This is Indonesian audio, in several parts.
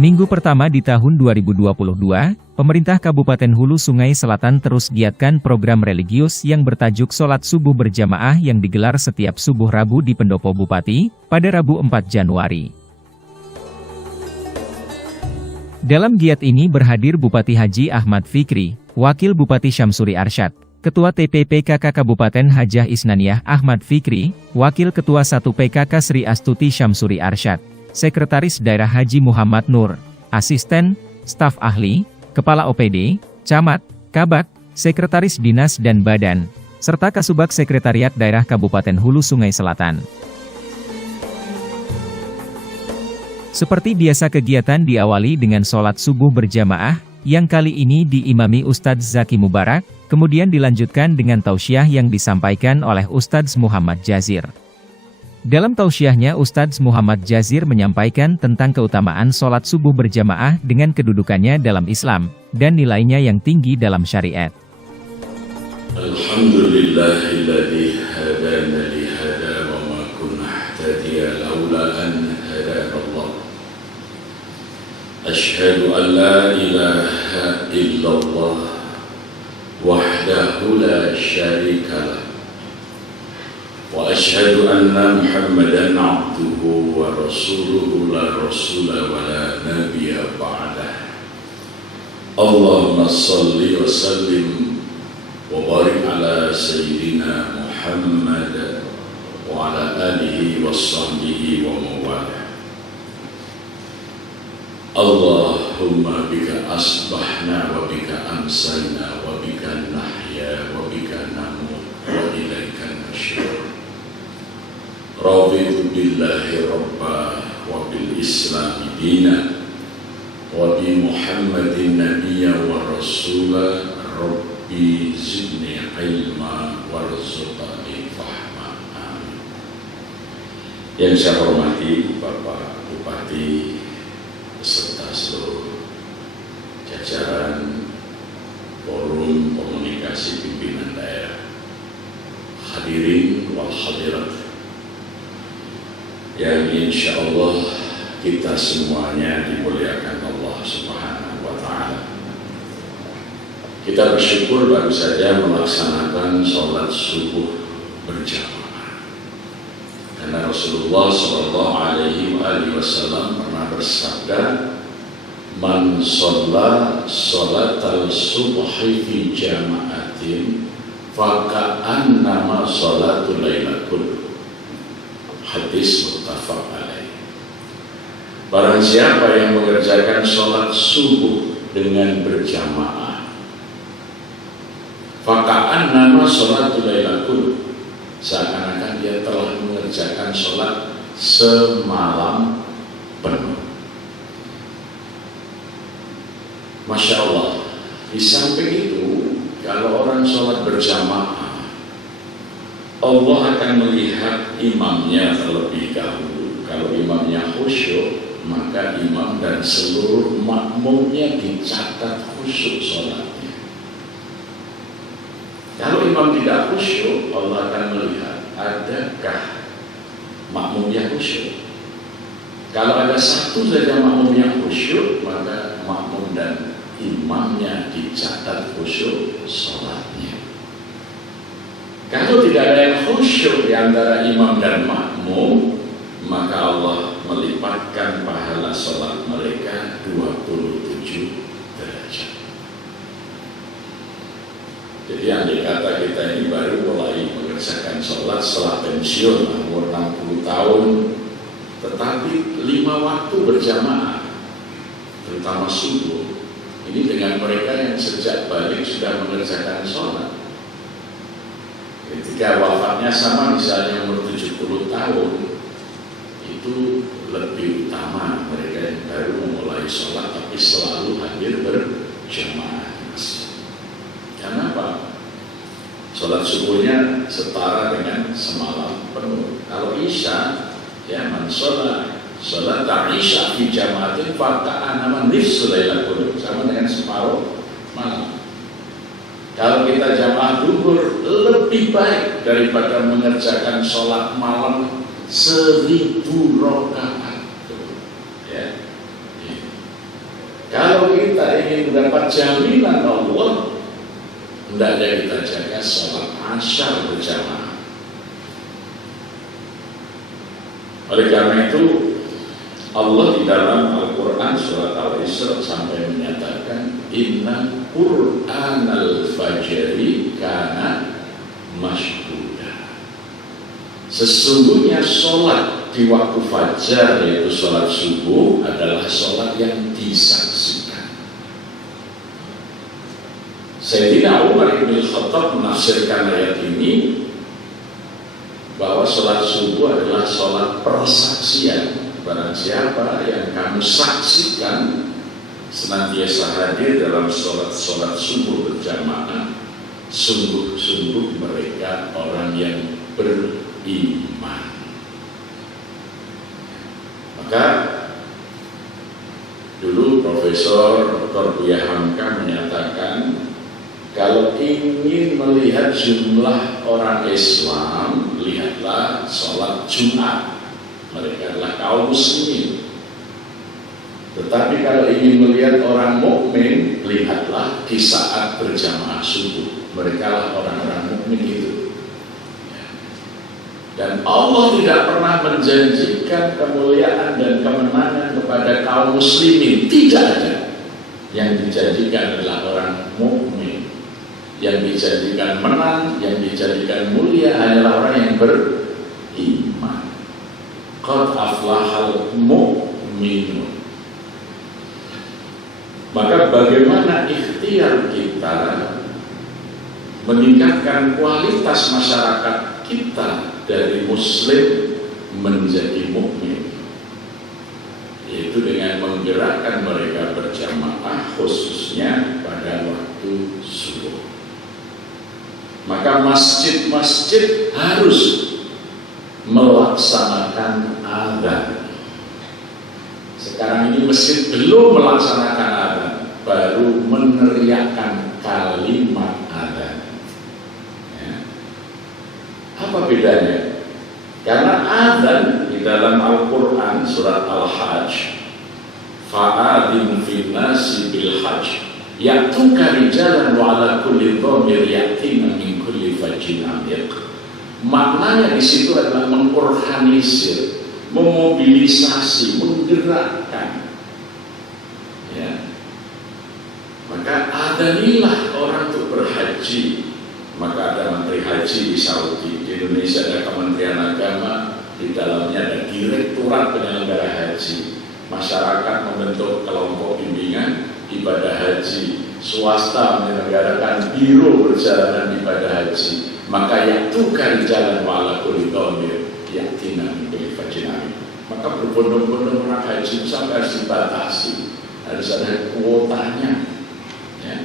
Minggu pertama di tahun 2022, pemerintah Kabupaten Hulu Sungai Selatan terus giatkan program religius yang bertajuk Sholat Subuh Berjamaah yang digelar setiap subuh Rabu di Pendopo Bupati, pada Rabu 4 Januari. Dalam giat ini berhadir Bupati Haji Ahmad Fikri, Wakil Bupati Syamsuri Arsyad, Ketua TPPKK Kabupaten Hajah Isnaniah Ahmad Fikri, Wakil Ketua 1 PKK Sri Astuti Syamsuri Arsyad, Sekretaris Daerah Haji Muhammad Nur, Asisten, Staf Ahli, Kepala OPD, Camat, Kabak, Sekretaris Dinas dan Badan, serta Kasubag Sekretariat Daerah Kabupaten Hulu Sungai Selatan. Seperti biasa kegiatan diawali dengan sholat subuh berjamaah, yang kali ini diimami Ustadz Zaki Mubarak, kemudian dilanjutkan dengan tausiah yang disampaikan oleh Ustadz Muhammad Jazir. Dalam tausiahnya Ustadz Muhammad Jazir menyampaikan tentang keutamaan sholat subuh berjamaah dengan kedudukannya dalam Islam, dan nilainya yang tinggi dalam syariat. Alhamdulillahilladzi hadana li hada wa ma kunna nahtadiya laula an hadana Allah. Asyhadu an la ilaha illallah wahdahu la syarika lah. وأشهد أن محمدًا عبده ورسوله لا رسول ولا نبي بعده. اللهم صل وسلم وبارك على سيدنا محمد وعلى آله وصحبه ومن والاه. اللهم بك أصبحنا وبك أمسينا وبك نحيا وبك نموت وإليك النشور. Raditu billahi rabba wa bil islami dina wa bi muhammadin nabiyya wa rasula rabbi zidni ilma warzuqni fahma. Amin. Yang saya hormati Bapak Bupati beserta seluruh jajaran forum komunikasi pimpinan daerah, hadirin wal hadirat yang insya Allah kita semuanya dimuliakan Allah Subhanahu wa Ta'ala. Kita bersyukur baru saja melaksanakan sholat subuh berjamaah, karena Rasulullah Shallallahu Alaihi Wasallam pernah bersabda, "Man sholla sholatal subhi fi jama'atin faka'annama sholatul lailatul." Hadis muttafaq alaih. Barang siapa yang mengerjakan sholat subuh dengan berjamaah, faka'annama sholatul lailatul, seakan-akan dia telah mengerjakan sholat semalam penuh. Masya Allah. Di samping itu, kalau orang sholat berjamaah, Allah akan melihat imamnya terlebih dahulu. Kalau imamnya khusyuk, maka imam dan seluruh makmumnya dicatat khusyuk sholatnya. Kalau imam tidak khusyuk, Allah akan melihat adakah makmumnya khusyuk. Kalau ada satu saja makmumnya khusyuk, maka makmum dan imamnya dicatat khusyuk sholatnya. Kalau tidak ada yang khusyuk di antara imam dan makmum, maka Allah melipatkan pahala sholat mereka 27 derajat. Jadi andai kata kita ini baru mulai mengerjakan sholat setelah pensiun, umur 60 tahun, tetapi 5 waktu berjamaah, terutama subuh, ini dengan mereka yang sejak balik sudah mengerjakan sholat. Ketika wafatnya sama, misalnya umur 70 tahun, itu lebih utama mereka yang baru memulai sholat tapi selalu hadir berjamaah. Karena apa? Sholat subuhnya setara dengan semalam penuh. Kalau isya, ya man sholat isya fi jamaatin faka'annama nisfu lailatul, sama dengan separuh malam. Kalau kita jamaah duhur, lebih baik daripada mengerjakan sholat malam 1000 rakaat. Ya. Kalau kita ingin mendapat jaminan Allah, hendaknya kita jaga sholat asyar berjamaah. Oleh karena itu, Allah di dalam Al-Quran surat Al-Isra sampai menyatakan Inna Qur'anal fajri kana mashhuda. Sesungguhnya sholat di waktu fajar, yaitu sholat subuh, adalah sholat yang disaksikan. Sayyidina Umar bin Khattab menafsirkan ayat ini bahwa sholat subuh adalah sholat persaksian. Barang siapa yang kamu saksikan senantiasa hadir dalam sholat subuh berjamaah, sungguh-sungguh mereka orang yang beriman. Maka dulu Profesor Dr. Buya Hamka menyatakan, kalau ingin melihat jumlah orang Islam, lihatlah sholat Jumat. Mereka adalah kaum muslimin. Tetapi kalau ingin melihat orang mukmin, lihatlah di saat berjamaah subuh. Mereka lah orang-orang mukmin itu. Dan Allah tidak pernah menjanjikan kemuliaan dan kemenangan kepada kaum muslimin. Tidak ada. Yang dijanjikan adalah orang mukmin. Yang dijanjikan menang, yang dijanjikan mulia hanyalah orang yang beriman. Qad aflahal mu'minun. Maka bagaimana ikhtiar kita meningkatkan kualitas masyarakat kita dari muslim menjadi mukmin, yaitu dengan menggerakkan mereka berjamaah khususnya pada waktu subuh. Maka masjid-masjid harus melaksanakan adzan. Sekarang ini masjid belum melaksanakan adzan, baru meneriakkan kalimat adzan. Apa bedanya? Karena adzan di dalam Al-Quran surat Al-Hajj, fa'adhin fin nasi bil hajj ya'tuka rijalan wa ala kulli dhamir ya'tina min kulli fajjin amiq. Maknanya di situ adalah mengorganisir, memobilisasi, menggerakkan. Ya. Maka adanilah orang untuk berhaji. Maka ada Menteri Haji di Saudi, di Indonesia ada Kementerian Agama, di dalamnya ada Direktorat Penyelenggara Haji. Masyarakat membentuk kelompok bimbingan ibadah haji, swasta menyelenggarakan biro perjalanan ibadah haji. Maka yaktukan jalan wala kulli dhamir yaktina min kulli fajjin amiq. Maka berbondong-bondong orang haji sampai harus dibatasi, harus ada kuotanya. Ya.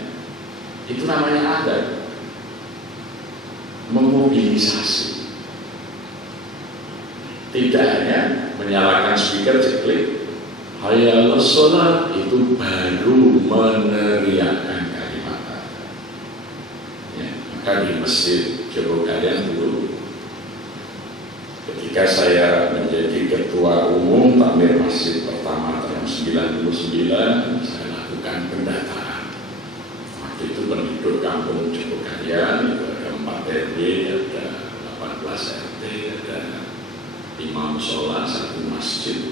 Itu namanya adat. Memobilisasi, tidak hanya menyalakan speaker ceklik hayya 'alas shalah, itu baru meneriakkan kalimat. Ya, maka di masjid coba kalian dulu, ketika saya menjadi ketua umum takmir masjid pertama tahun 99, saya lakukan pendataan. Waktu itu penduduk kampung Cobo Kalian itu ada 4 RW, ada 18 RT, ada 5 musola, 1 masjid.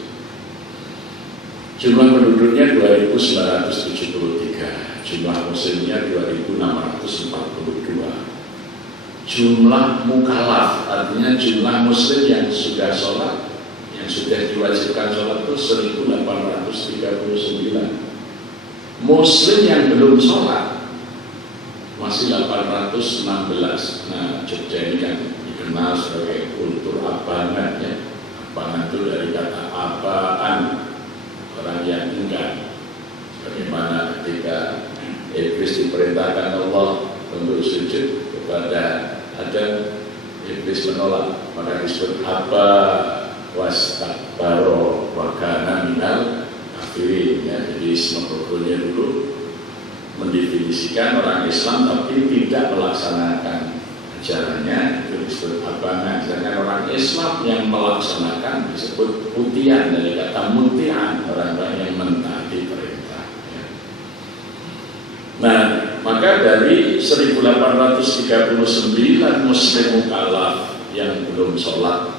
Jumlah penduduknya 2.973, jumlah muslimnya 2.642. Jumlah mukalaf, artinya jumlah muslim yang sudah sholat, yang sudah diwajibkan sholat itu 1.839. Muslim yang belum sholat masih 816. Nah, Jogja ini kan dikenal sebagai kultur abangan, ya. Abangan itu dari kata abaan, orang yang enggan. Bagaimana ketika iblis diperintahkan Allah untuk sujud kepada Adam, iblis menolak, maka disebut aba wastakbaro wa kana minal kafirin, ya. Jadi semua dulu mendefinisikan orang Islam tapi tidak melaksanakan ajarannya, itu disebut abangan. Sedangkan orang Islam yang melaksanakan disebut putian, dari kata mutian, orang-orang yang mentaati perintah. Ya. dari 1839 muslim mukallaf yang belum sholat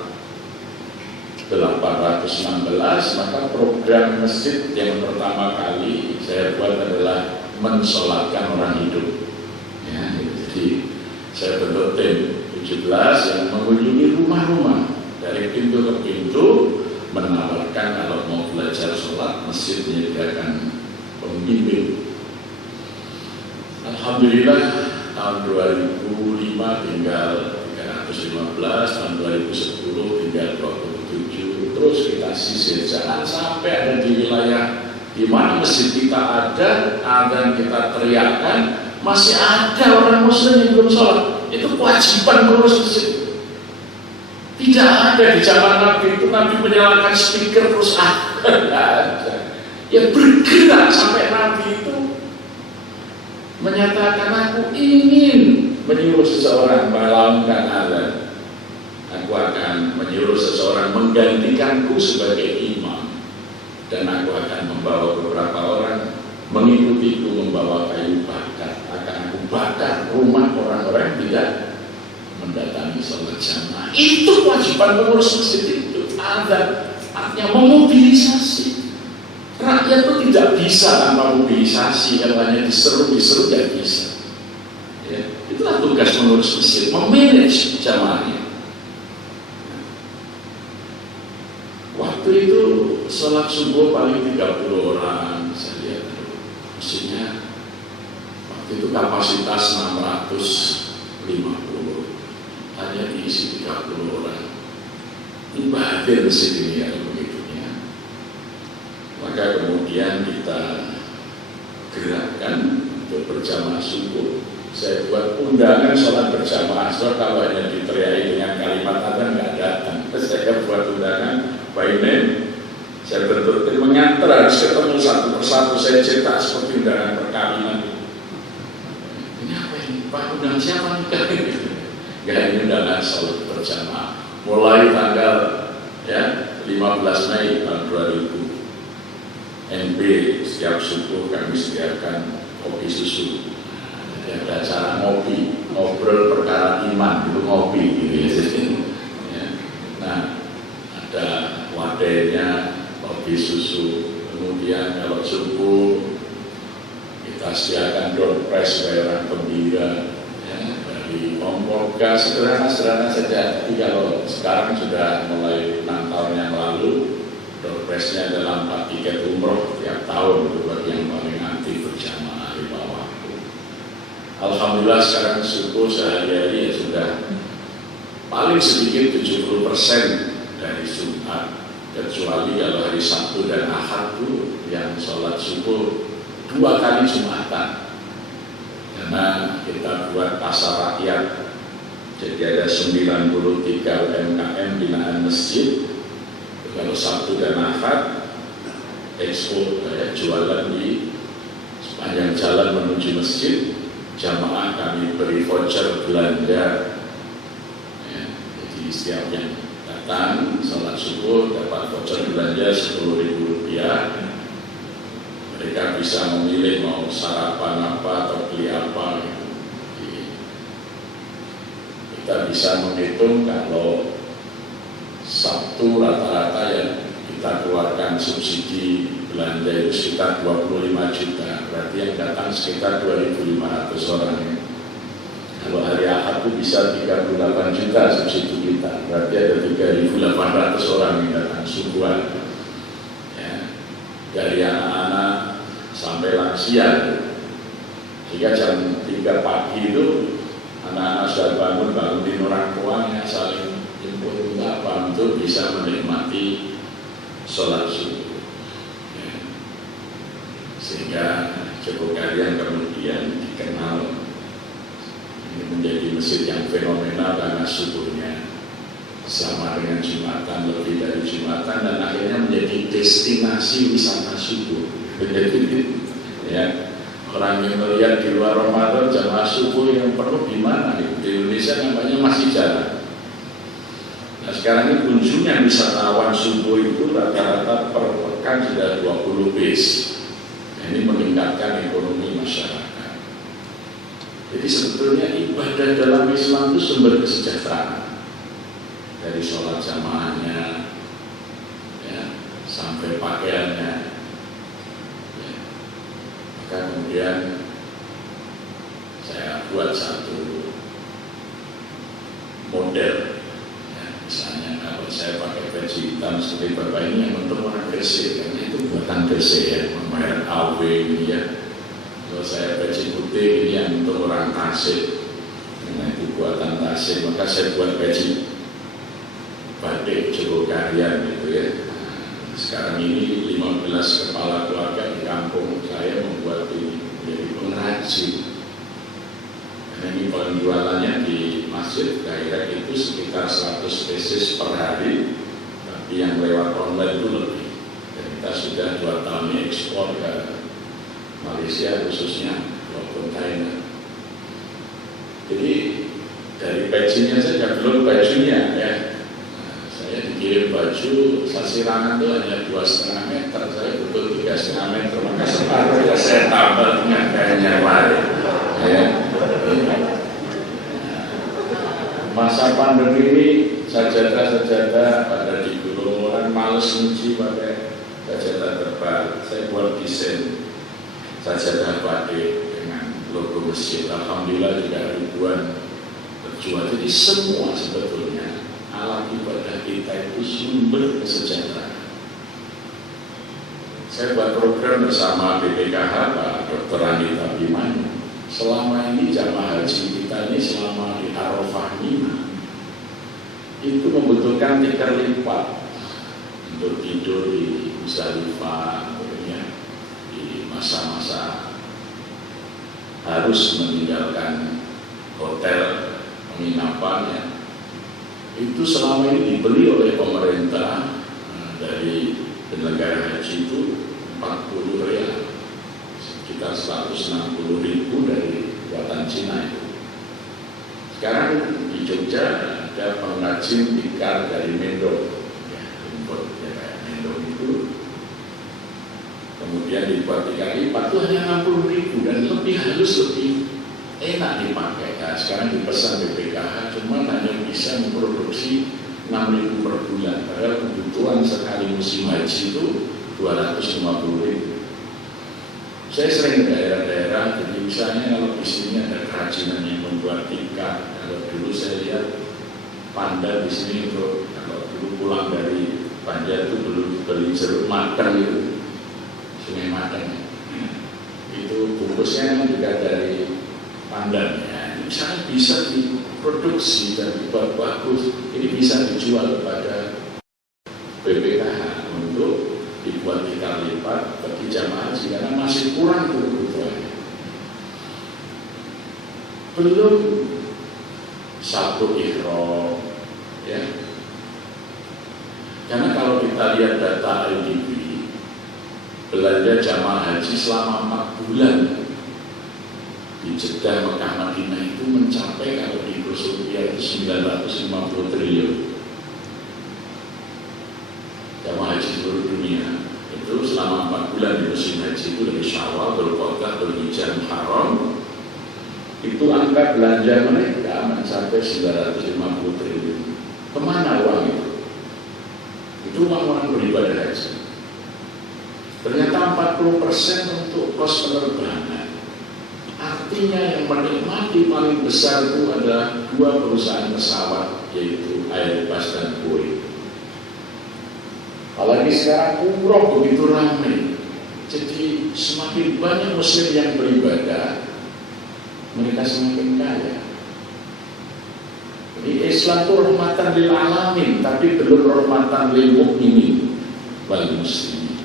816, maka program masjid yang pertama kali saya buat adalah mensolatkan orang hidup. Ya, jadi saya bentuk tim 17 yang mengunjungi rumah-rumah dari pintu ke pintu, menawarkan kalau mau belajar sholat masjid menyediakan pembimbing. Alhamdulillah tahun 2005 tinggal 315, tahun 2010 tinggal 27, terus kita sisir. Jangan sampai ada di wilayah di mana masjid kita ada dan kita teriakan masih ada orang muslim yang belum sholat. Itu kewajiban pengurus masjid. Tidak ada di zaman Nabi itu Nabi menyalakan speaker terus tidak ada. Yang bergerak sampai Nabi itu menyatakan aku ingin menyuruh seseorang melakukan azan. Aku akan menyuruh seseorang menggantikanku sebagai imam, dan aku akan membawa beberapa orang mengikutiku membawa kayu bakar. Akan aku bakar rumah orang-orang yang tidak mendatangi sholat jamaah. Itu kewajiban pengurus masjid itu. Azan artinya memobilisasi. Rakyat itu tidak bisa tanpa mobilisasi, kalau hanya diseru tidak bisa. Ya, itulah tugas pengurus masjid, memanage jamaahnya. Waktu itu sholat subuh paling 30 orang, saya lihat masjidnya waktu itu kapasitas 650, hanya diisi 30 orang. Ini bahagia masjid ini ya. Maka kemudian kita gerakkan untuk berjamaah subuh. Saya buat undangan sholat berjamaah. So, kalau hanya diteriaki dengan kalimat azan nggak datang. Saya buat undangan by name. Saya betul-betul mengantar, harus ketemu satu persatu. Saya cetak seperti undangan perkawinan. Ini apa ini? Pak, undang siapa nih? Gak, ini undangan sholat berjamaah. Mulai tanggal 15 Mei tahun 2000. NB setiap subuh kami sediakan kopi susu. Jadi ada acara ngopi, ngobrol perkara iman, itu ngopi gitu ya. Nah, ada wadahnya kopi susu. Kemudian kalau subuh kita sediakan door prize supaya orang gembira ya, dari kompor gas sederhana saja. Tapi kalau sekarang sudah mulai 6 tahun yang lalu, doorpress-nya adalah 4 tiket umroh tiap tahun itu bagi yang paling aktif berjamaah di bawahku. Alhamdulillah sekarang subuh sehari-hari ya sudah paling sedikit 70% dari Jumat, kecuali kalau hari Sabtu dan Ahad itu yang sholat subuh 2 kali Jumatan, karena kita buat pasar rakyat. Jadi ada 93 UMKM binaan masjid. Kalau Sabtu dan Ahad expo jualan di sepanjang jalan menuju masjid, jamaah kami beri voucher belanja ya, jadi setiap yang datang sholat subuh dapat voucher belanja Rp10.000. Mereka bisa memilih mau sarapan apa atau beli apa gitu. Jadi, kita bisa menghitung kalau Sabtu rata-rata yang kita keluarkan subsidi belanja itu sekitar 25 juta, berarti yang datang sekitar 2.500 orang. Kalau hari Ahad itu bisa 38 juta subsidi kita, berarti ada 3.800 orang yang datang subuhan ya, dari anak-anak sampai lansia. Jika jam 3 pagi itu anak-anak sudah bangun di orang tuanya saling untuk bisa menikmati sholat subuh ya. Sehingga Joko Kalian kemudian dikenal ini menjadi masjid yang fenomenal karena subuhnya sama dengan Jumatan, lebih dari Jumatan, dan akhirnya menjadi destinasi wisata subuh ya. Orang yang melihat di luar Ramadan jamaah subuh yang penuh di mana? Di Indonesia namanya masih jarang. Nah, sekarang ini kunjungan wisatawan subuh itu rata-rata per pekan sudah 20 bis. Nah, ini meningkatkan ekonomi masyarakat. Jadi sebetulnya ibadah dalam Islam itu sumber kesejahteraan, dari sholat jamaahnya, ya, sampai pakaiannya. Ya. Maka kemudian saya buat satu model. Misalnya kalau saya pakai baju hitam seperti Bapak ini yang untuk orang Gresik, karena itu buatan Gresik ya, membayar AW ini ya. Kalau saya baju putih ini yang untuk orang Tasik, karena itu buatan Tasik, maka saya buat baju batik Jogokarian gitu ya. Nah, sekarang ini 15 kepala keluarga di kampung saya membuat ini menjadi pengrajin. Karena ini penjualannya di masjid daerah itu sekitar 100 spesies per hari, tapi yang lewat online itu lebih. Dan kita sudah 2 tahun ini ekspor ke Malaysia, khususnya kontainer. Jadi dari bajunya saja, belum bajunya ya. Nah, saya dikirim baju sasirangan itu hanya 2,5 meter, saya butuh 3,5 meter, maka separuhnya saya tambah dengan kayaknya lain. Ya. Masa pandemi ini sajadah-sajadah pada digulung, orang males nyuci pakai sajadah tebal. Saya buat desain sajadah batik dengan logo masjid. Alhamdulillah juga ribuan terjual. Jadi semua sebetulnya alat ibadah kita itu sumber kesejahteraan. Saya buat program bersama BPKH Pak Dr. Anita Bimanyu. Selama ini jamaah haji kita ini selama di Arafah Mina itu membutuhkan 3 lipat untuk tidur di Musdalifah, di masa-masa harus meninggalkan hotel penginapan ya. Itu selama ini dibeli oleh pemerintah dari penyelenggara haji itu 40 rial, sekitar 160.000 dari buatan Cina itu. Sekarang di Jogja ada pengrajin tikar dari Mendong, ya, import ya, kayak Mendong itu. Kemudian dibuat 3 lipat itu hanya 60.000 dan lebih halus, lebih enak dipakai. Nah, sekarang dipesan BPKH cuma hanya bisa memproduksi 6.000 per bulan. Padahal kebutuhan sekali musim haji itu 250.000. Saya sering ke daerah-daerah, jadi misalnya kalau di sini ada kerajinan yang membuat tikar. Kalau dulu saya lihat Panda di sini untuk kalau dulu pulang dari Panda itu dulu beli jeruk matang itu, Sungai Matang. Itu bungkusnya juga dari Pandan. Ya, misalnya bisa diproduksi dan dibuat bagus, ini bisa dijual kepada BPKH untuk dibuat 3 lipat bagi jamaah haji karena masih kurang kebutuhannya. Belum satu ihram ya. Karena kalau kita lihat data IDB, belanja jamaah haji selama 4 bulan di Jeddah, Mekah, Madinah itu mencapai kalau di kurs rupiah itu 950 triliun. Jamaah haji seluruh dunia itu selama 4 bulan di musim haji itu dari Syawal, Dzulqa'dah, Dzulhijjah, Muharram itu angka belanja mereka mencapai 950 triliun. Kemana uang itu? Itu uang-uang beribadah haji. Ternyata 40% untuk kos penerbangan. Artinya yang menikmati paling besar itu adalah 2 perusahaan pesawat, yaitu Airbus dan Boeing. Apalagi sekarang umroh begitu ramai, jadi semakin banyak muslim yang beribadah, mereka semakin kaya. Jadi Islam itu rahmatan lil alamin, tapi belum rahmatan lil mukminin wal muslimin.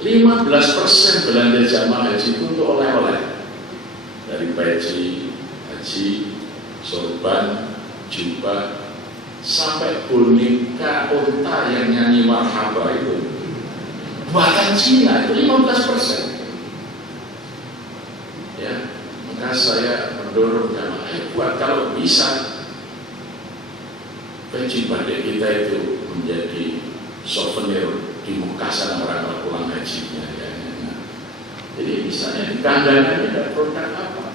15% belanja jamaah haji itu untuk oleh-oleh, dari peci haji, sorban, jubah, sampai boneka unta yang nyanyi marhaba itu buatan Cina itu 15%. Ya, maka saya mendorong jamaah buat kalau bisa baju batik kita itu menjadi souvenir di muka sana orang kalau pulang hajinya ya. Jadi misalnya di kandangnya ada produk apa?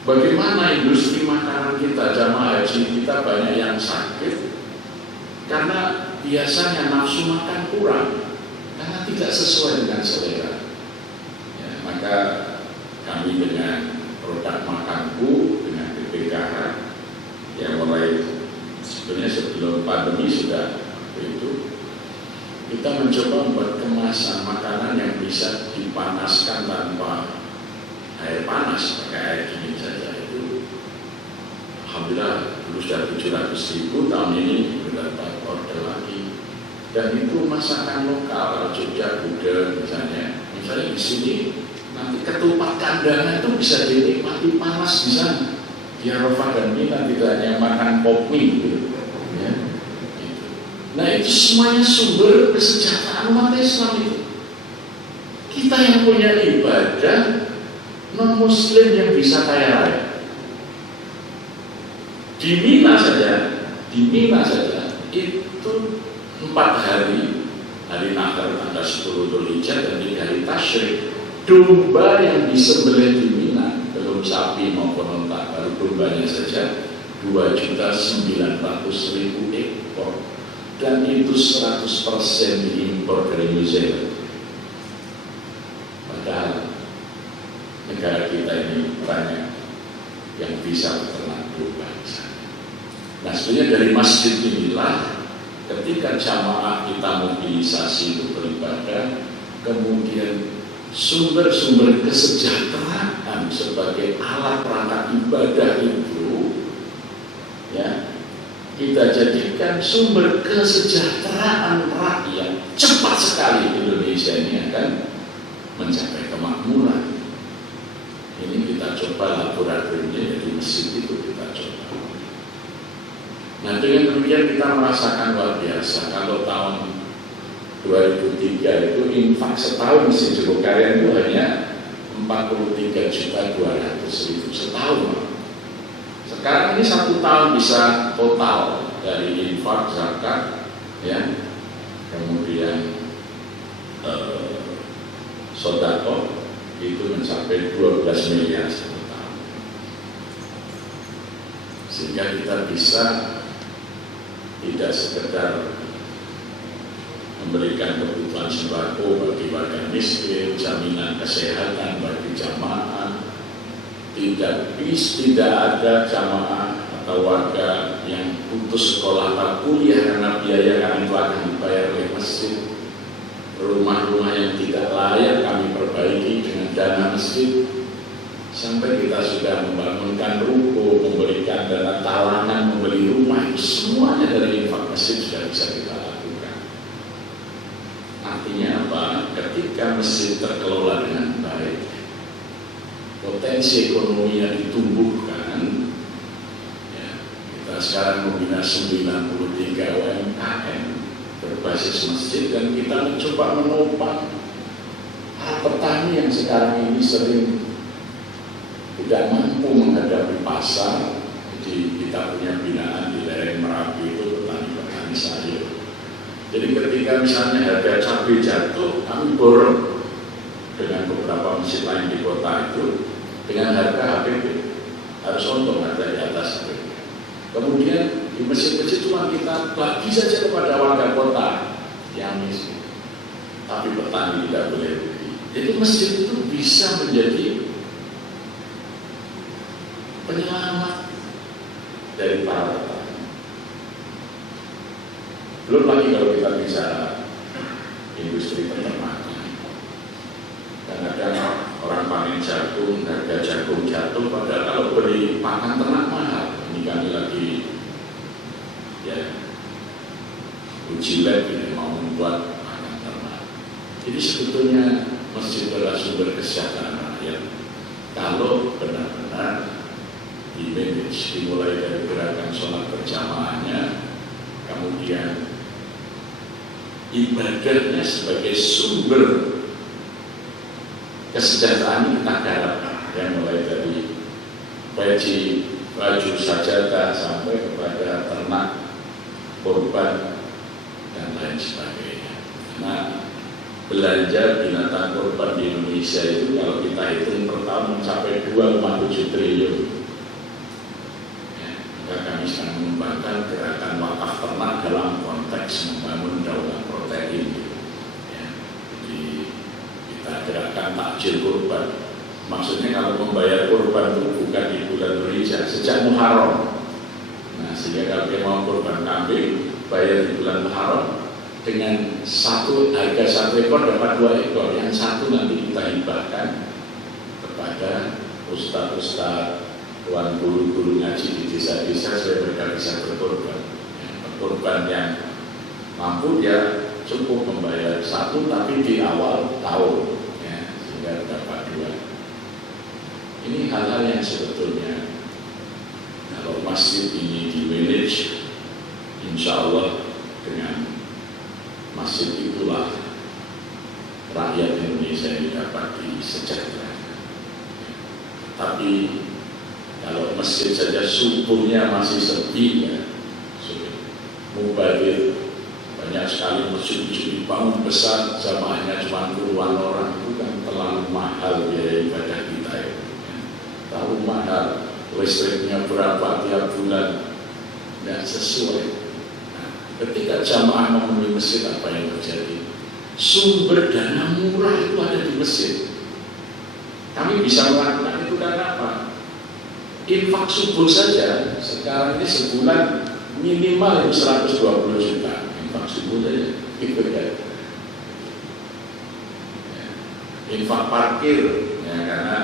Bagaimana industri makanan kita, jamaah haji kita banyak yang sakit karena biasanya nafsu makan kurang, karena tidak sesuai dengan selera. Ya, maka kami dengan produk makanku, dengan BPKH, yang mulai sebenarnya sebelum pandemi sudah itu, kita mencoba membuat kemasan makanan yang bisa dipanaskan tanpa air panas, pakai air dingin saja. Itu alhamdulillah dulu sudah 700.000, tahun ini mendapat order lagi. Dan itu masakan lokal, Jogja, Gudeg misalnya di sini nanti ketupat kandangan itu bisa dinikmati panas di sana. Di Arafah dan Mina tidak hanya makan kopi gitu. Ya, gitu. Nah itu semuanya sumber kesejahteraan umat Islam itu. Kita yang punya ibadah non-muslim yang bisa kaya raya. Di Mina saja itu 4 hari, hari Nahar tanggal 10 Dzulhijjah dan 3 hari Tasyrik, domba yang disembelih di Mina, belum sapi maupun unta, baru dombanya saja 2.900.000 ekor, dan itu 100% diimpor dari New Zealand. Padahal negara kita ini banyak yang bisa beternak domba. Nah sebenarnya dari masjid inilah ketika jamaah kita mobilisasi untuk beribadah, kemudian sumber-sumber kesejahteraan sebagai alat perangkat ibadah itu, ya, kita jadikan sumber kesejahteraan rakyat. Cepat sekali Indonesia ini akan mencapai kemakmuran. Ini kita coba laboratoriumnya di masjid itu kita coba. Nah dengan demikian kita merasakan luar biasa. Kalau tahun 2003 itu infak setahun Masjid Jogokarian itu hanya 43.200.000 setahun. Sekarang ini 1 tahun bisa total dari infak, zakat, ya, kemudian sodako itu mencapai 12 miliar 1 tahun. Sehingga kita bisa tidak sekedar memberikan kebutuhan sembako bagi warga miskin, jaminan kesehatan bagi jamaah. Tidak ada jamaah atau warga yang putus sekolah atau kuliah karena biaya kami telah dibayar oleh masjid. Rumah-rumah yang tidak layak kami perbaiki dengan dana masjid. Sampai kita sudah membangunkan ruko, memberikan dana talangan, membeli rumah, itu semuanya dari infak masjid sudah bisa kita lakukan. Artinya apa? Ketika masjid terkelola dengan baik, potensi ekonomi yang ditumbuhkan, ya, kita sekarang membina 93 UMKM berbasis masjid, dan kita mencoba menopang para petani yang sekarang ini sering tidak mampu menghadapi pasar. Jadi kita punya binaan di lereng Merapi itu petani-petani sayur. Jadi ketika misalnya harga cabai jatuh, kami borong dengan beberapa masjid lain di kota itu dengan harga HPP, harus untung harga di atas HPP. Kemudian di masjid-masjid cuma kita bagi saja kepada warga kota yang miskin, tapi petani tidak boleh rugi. Jadi masjid itu bisa menjadi penyelamat dari para petani. Belum lagi kalau kita bicara industri peternakan. Kadang-kadang orang panen jagung, harga jagung jatuh, padahal kalau beli pakan ternak mahal. Ini kami lagi ya uji lab ini mau membuat pakan ternak. Jadi sebetulnya masjid adalah sumber kesejahteraan rakyat kalau benar-benar dimanage, dimulai dari gerakan sholat berjamaahnya, kemudian ibadahnya sebagai sumber kesejahteraan kita garap, yang mulai dari baju sajadah sampai kepada ternak, korban dan lain sebagainya. Nah, belanja binatang kurban di Indonesia itu kalau kita hitung per tahun mencapai 2,7 triliun. Ya, maka kami sedang mengembangkan gerakan wakaf ternak dalam konteks membangun daulah protein. Ya, jadi kita gerakan takjil kurban. Maksudnya kalau membayar kurban itu bukan di bulan Dzulhijjah, sejak Muharram. Nah, sehingga kalau dia mau kurban kambing, bayar di bulan Muharram. Dengan harga satu ekor dapat 2 ekor, yang satu nanti kita hibahkan kepada ustadz-ustadz, tuan guru-guru ngaji di desa-desa supaya mereka bisa berkorban. Berkorban yang mampu dia cukup membayar satu, tapi di awal tahun, ya, sehingga dapat 2. Ini hal-hal yang sebetulnya kalau masjid ini di manage, insya Allah dengan masjid itulah rakyat Indonesia ini dapat disejahterakan. Tapi kalau masjid saja subuhnya masih sepi, ya, mubazir, banyak sekali masjid-masjid dibangun besar, jamaahnya cuma puluhan orang, itu kan terlalu mahal biaya ibadah kita ya. Terlalu mahal, listriknya berapa tiap bulan, tidak sesuai. Ketika jamaah memenuhi masjid, apa yang terjadi? Sumber dana murah itu ada di masjid. Kami bisa melakukan itu karena apa? Infak subuh saja sekarang ini sebulan minimal 120 juta. Infak subuh saja itu ya. Infak parkir, ya, karena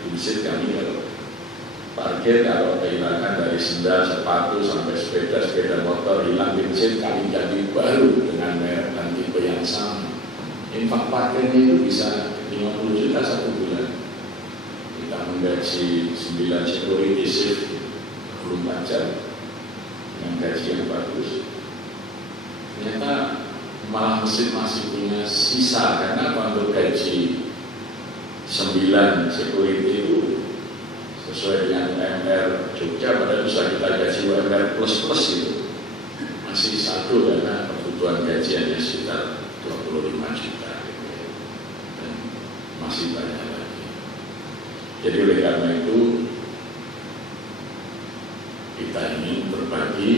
di masjid kami parkir kalau kehilangan dari sendal, sepatu sampai sepeda motor hilang di mesin, kami ganti baru dengan merek dan tipe yang sama. Infak parkirnya itu bisa 50 juta satu bulan. Kita menggaji 9 security shift 24 jam dengan gaji yang bagus. Ternyata malah mesin masih punya sisa, karena untuk gaji 9 security itu sesuai dengan UMR Jogja, padahal bisa kita gaji UMR plus itu masih satu, karena kebutuhan gajiannya sekitar 25 juta gitu. Dan masih banyak lagi. Jadi oleh karena itu kita ingin berbagi,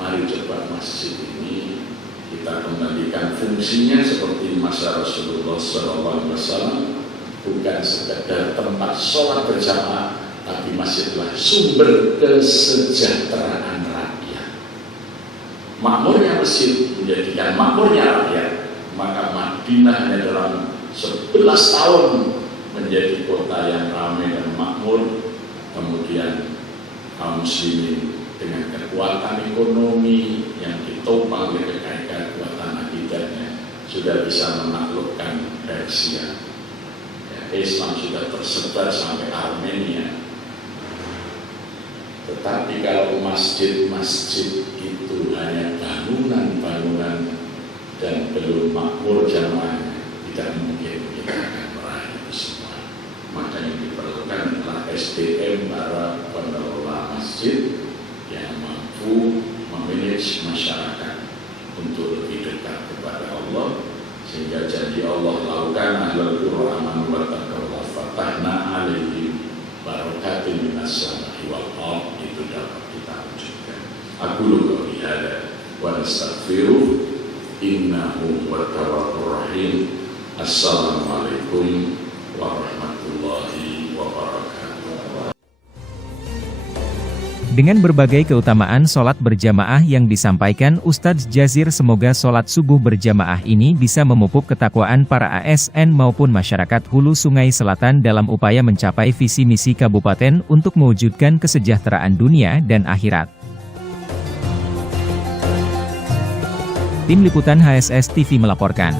mari coba masjid ini kita kembalikan fungsinya seperti masa Rasulullah SAW. Bukan sekedar tempat sholat berjamaah, tapi masjidlah sumber kesejahteraan rakyat. Makmurnya masjid menjadikan makmurnya rakyat. Maka Madinah hanya dalam 11 tahun menjadi kota yang ramai dan makmur. Kemudian kaum muslimin dengan kekuatan ekonomi yang ditopang oleh kekuatan akidahnya sudah bisa menaklukkan Persia. Islam sudah tersebar sampai Armenia. Tetapi kalau masjid-masjid itu hanya bangunan-bangunan dan belum makmur jamaahnya, tidak mungkin kita akan meraih itu semua. Maka yang diperlukan adalah SDM para pengelola masjid yang mampu memanage masyarakat untuk lebih dekat kepada Allah, sehingga janji Allah laukan ahlul qura amanu wa taqwa fatahna alaihim barakatin minas samai wal ardh, itu dapat kita wujudkan. Aqulu qouli hadza wa nastaghfiruh innahu huwat tawwabur rahim. Assalamualaikum warahmatullahi wabarakatuh. Dengan berbagai keutamaan sholat berjamaah yang disampaikan Ustadz Jazir, semoga sholat subuh berjamaah ini bisa memupuk ketakwaan para ASN maupun masyarakat Hulu Sungai Selatan dalam upaya mencapai visi misi kabupaten untuk mewujudkan kesejahteraan dunia dan akhirat. Tim Liputan HSS TV melaporkan.